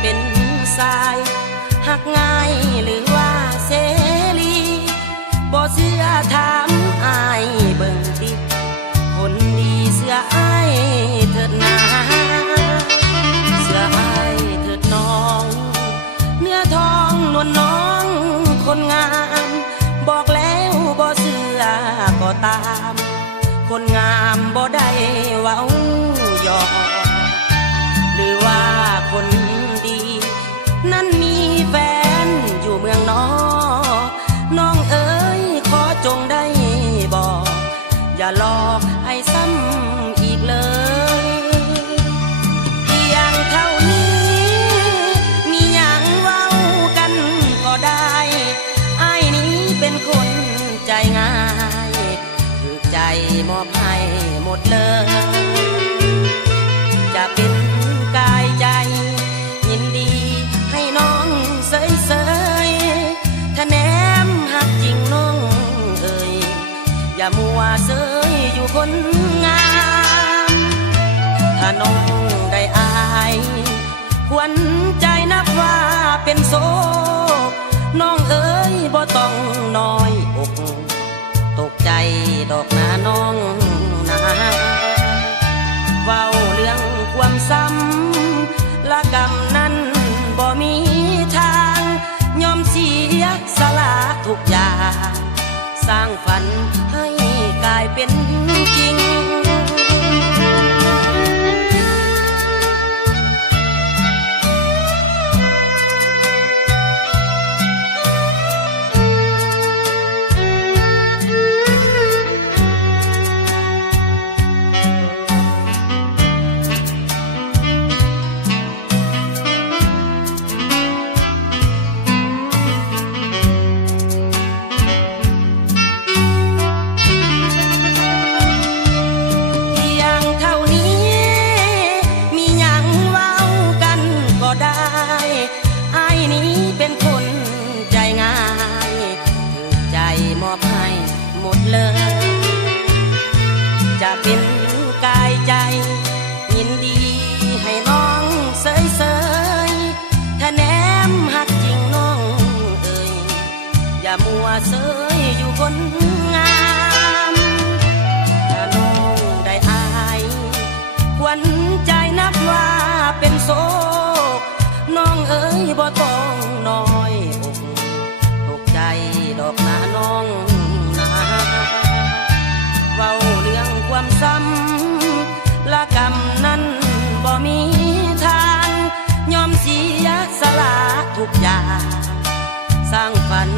เป็นสายหักง่ายหรือว่าเสรีบ่เสื้อถามอายเบิ่งติคนดีเสื้ออายเถิดนาเสื้ออายเถิดน้องเนื้อทองนวลน้องคนงามบอกแล้วบ่เสื้อก็ตามคนงามบ่ได้เว้าหยอกหรือว่าคนดีนั้นมีแฟนอยู่เมืองนอกน้องเอ๋ยขอจงได้บอกอย่าหลอกให้ซ้ำอีกเลยเพียงเท่านี้มีหยังเว้ากันก็ได้อ้ายนี้เป็นคนใจง่ายถือใจมอบให้หมดเลยจะเป็นกายใจยินดีให้น้องเสยถ้าแนมหักจริงน้องเอ่ยอย่ามัวเสยอยู่คนงามถ้าน้องได้อายควรใจนับว่าเป็นโศกน้องเอ๋ยบ่ต้องน้อยอกตกใจดอกนาน้องนาเว้าเรื่องความซ้ำละกรรมนั้นบ่มีทางยอมเสียสละทุกอย่างสร้างฝันให้กลายเป็นจริงจะเป็นกายใจยินดีให้น้องเสยถ้าแนมหักจริงน้องเอ่ยอย่ามัวเสยอยู่คนงามถ้าน้องได้อายควรใจนับว่าเป็นโศกน้องเอ๋ยบ่ต้องน้อยอกตกใจดอกนาน้องนาเว้าเรื่องความซ้ำละกรรมนั้นบ่มีทางยอมเสียสละทุกอย่างสร้างฝัน